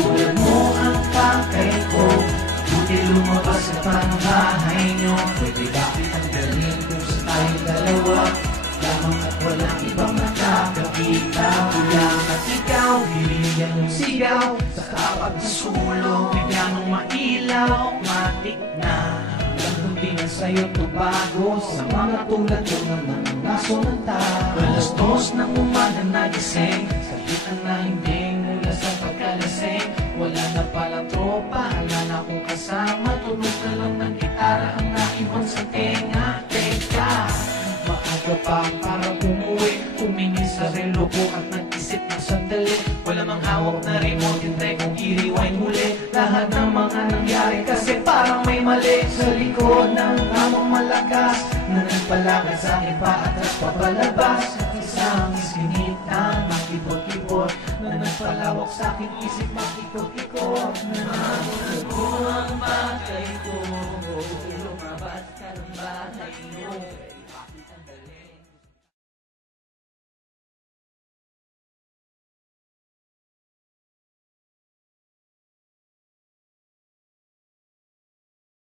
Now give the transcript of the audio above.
Tulad mo ang kakay ko, buti lumabas ka pa ng bahay nyo. Pwede ba kitang dalhin kung sa tayong dalawa lamang at walang ibang nakakakita? Kulang at ikaw, bibigyan yung sigaw sa tapat na sulong, bigyan ng mailaw, matik na din sa'yo to bago sa mga tulad ko naman ang naso ng tao. Alas 2 ng umaga nagising, sabitan na hindi mula sa pagkalasing. Wala na palang tropa, wala na akong kasama, tunog na lang ng gitara ang naiwan sa tenga. Teka, maaga pa para umuwi, tumingin sa relo ko at nag-isip ng sandali. Wala mang hawak na remote, hintay kong i-rewind muli lahat ng mga nangyari kasi parang may mali sa likod ng among malakas na nagpalakad sa akin pa atras papalabas. At isang iskinitang makipot-kipot na nagpalawak sa akin isip makikot-kikot. Naman ko ang bagay ko, lumabas ka ng bahay mo. Bakit ang dali?